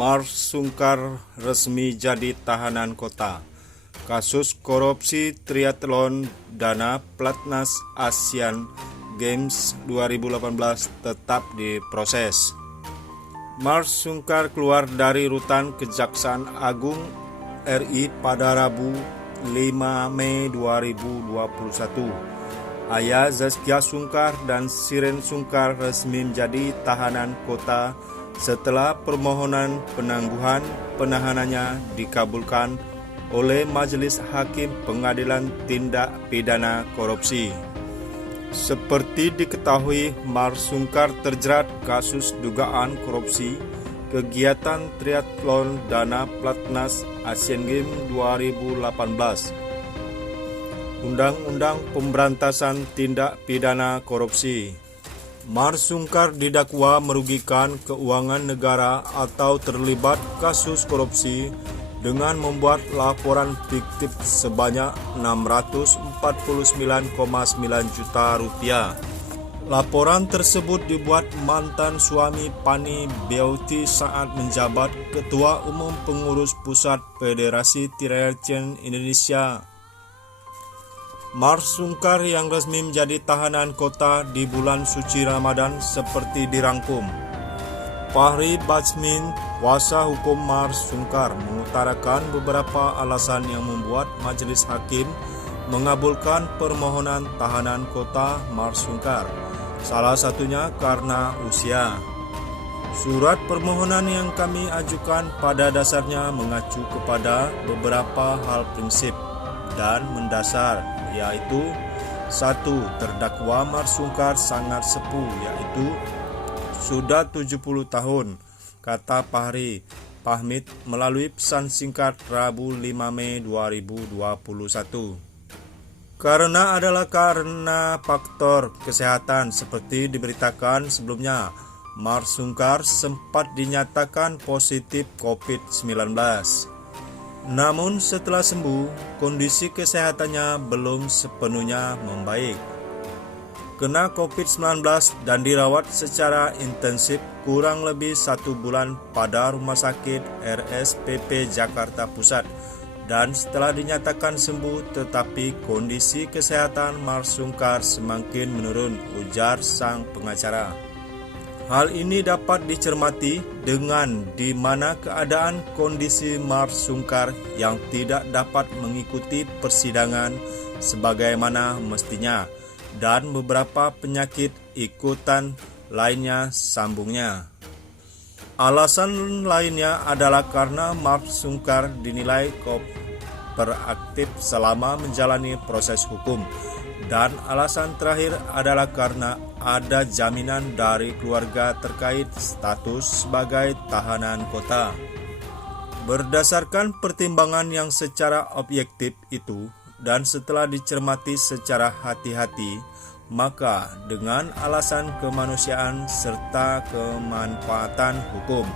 Mars Sungkar resmi jadi tahanan kota. Kasus korupsi triathlon dana Platnas Asian Games 2018 tetap diproses. Mars Sungkar keluar dari rutan Kejaksaan Agung RI pada Rabu 5 Mei 2021. Ayah Zaskia Sungkar dan Shiren Sungkar resmi menjadi tahanan kota setelah permohonan penangguhan penahanannya dikabulkan oleh Majelis Hakim Pengadilan Tindak Pidana Korupsi. Seperti diketahui, Mars Sungkar terjerat kasus dugaan korupsi kegiatan triathlon dana Platnas Asian Games 2018. Undang-Undang Pemberantasan Tindak Pidana Korupsi. Mars Sungkar didakwa merugikan keuangan negara atau terlibat kasus korupsi dengan membuat laporan fiktif sebanyak 649,9 juta rupiah. Laporan tersebut dibuat mantan suami Pani Beauty saat menjabat Ketua Umum Pengurus Pusat Federasi Triathlon Indonesia. Mars Sungkar yang resmi menjadi tahanan kota di bulan suci Ramadan seperti dirangkum. Fahri Basmin, kuasa hukum Mars Sungkar, mengutarakan beberapa alasan yang membuat majelis hakim mengabulkan permohonan tahanan kota Mars Sungkar. Salah satunya karena usia. Surat permohonan yang kami ajukan pada dasarnya mengacu kepada beberapa hal prinsip dan mendasar, yaitu 1. Terdakwa Mars Sungkar sangat sepuh, yaitu sudah 70 tahun, kata Fahri Bahmin melalui pesan singkat Rabu 5 Mei 2021. Karena faktor kesehatan seperti diberitakan sebelumnya, Mars Sungkar sempat dinyatakan positif COVID-19. Namun setelah sembuh, kondisi kesehatannya belum sepenuhnya membaik. Kena COVID-19 dan dirawat secara intensif kurang lebih 1 bulan pada Rumah Sakit RSPP Jakarta Pusat, dan setelah dinyatakan sembuh tetapi kondisi kesehatan Mars Sungkar semakin menurun, ujar sang pengacara. Hal ini dapat dicermati dengan di mana keadaan kondisi Mars Sungkar yang tidak dapat mengikuti persidangan sebagaimana mestinya dan beberapa penyakit ikutan lainnya, sambungnya. Alasan lainnya adalah karena Mars Sungkar dinilai kooperatif selama menjalani proses hukum. Dan alasan terakhir adalah karena ada jaminan dari keluarga terkait status sebagai tahanan kota. Berdasarkan pertimbangan yang secara objektif itu dan setelah dicermati secara hati-hati, maka dengan alasan kemanusiaan serta kemanfaatan hukum,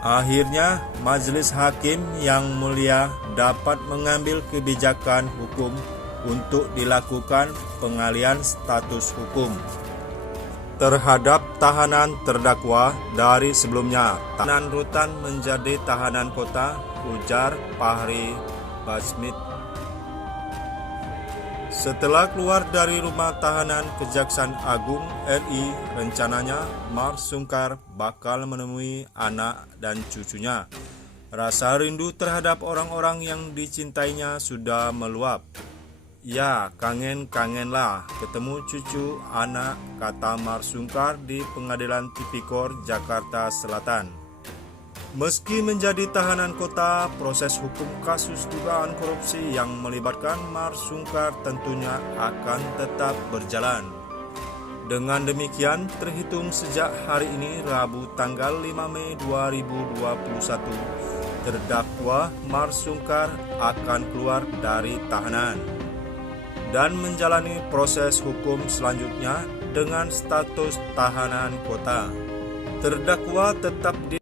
akhirnya majelis hakim yang mulia dapat mengambil kebijakan hukum untuk dilakukan pengalihan status hukum terhadap tahanan terdakwa dari sebelumnya tahanan rutan menjadi tahanan kota, ujar Fahri Basmin. Setelah keluar dari rumah tahanan Kejaksaan Agung RI, rencananya Mars Sungkar bakal menemui anak dan cucunya. Rasa rindu terhadap orang-orang yang dicintainya sudah meluap. Ya, kangen-kangenlah ketemu cucu anak, kata Mars Sungkar di Pengadilan Tipikor Jakarta Selatan. Meski menjadi tahanan kota, proses hukum kasus dugaan korupsi yang melibatkan Mars Sungkar tentunya akan tetap berjalan. Dengan demikian, terhitung sejak hari ini Rabu tanggal 5 Mei 2021, terdakwa Mars Sungkar akan keluar dari tahanan dan menjalani proses hukum selanjutnya dengan status tahanan kota. Terdakwa tetap di